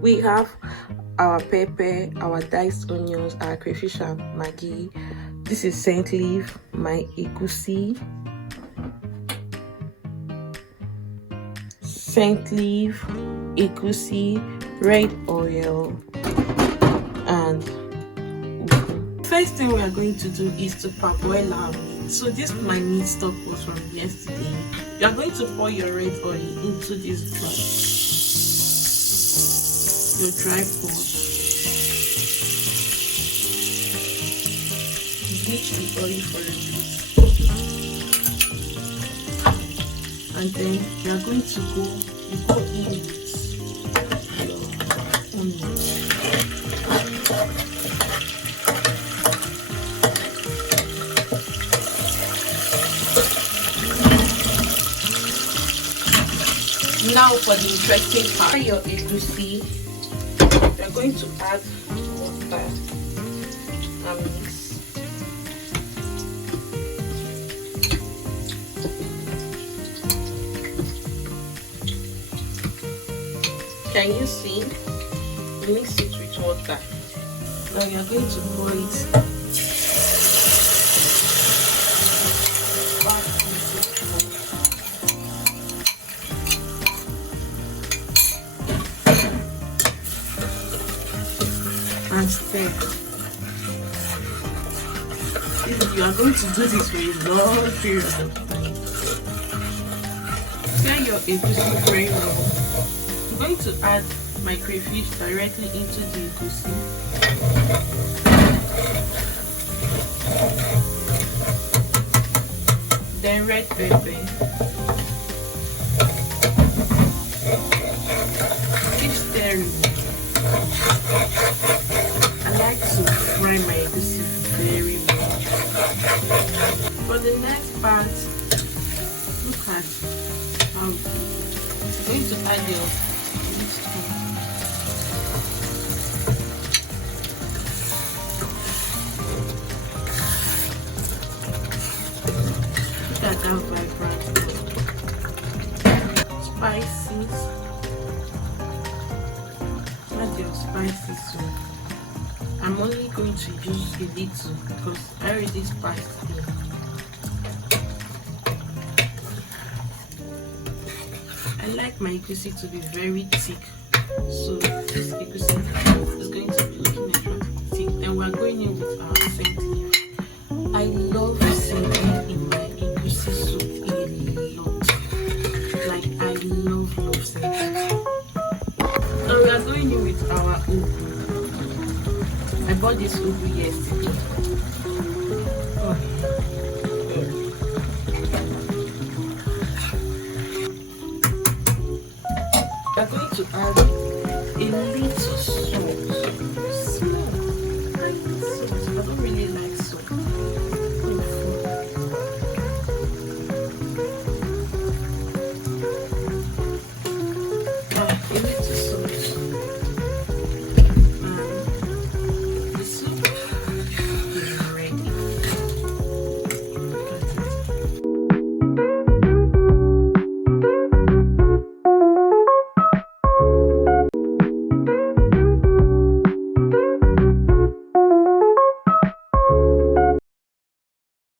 We have our pepper, our diced onions, our crayfish and maggi. This is scent leaf, my egusi, scent leaf, egusi, red oil, and first thing we are going to do is to parboil our meat. So this my meat stock was from yesterday. You are going to pour your red oil into this pot, your dry pot. Bleach the oil for a bit, and then you are going to go in with your onions. Now for the interesting part, your egusi, you are going to add water and mix. Can you see? Mix it with water. Now you are going to pour it back into the pot. And stir. You are going to do this for a long period of time. Stir your egusi very well. I'm going to add my crayfish directly into the egusi. Then red pepper. Keep stirring. I like to fry my egusi very well. For the next part, look at how you're going to add your meat spoon. Look at that vibrant spices. Add your spices. I'm only going to use a little because I already spiced it. I like my egusi to be very thick, so this egusi is going to be looking extremely thick. Then we are going in with our scent leaf. I love scent leaf in my egusi soup a lot. Like I love scent leaf. Now we are going in with our ugu. I bought this ugu yesterday. We are going to add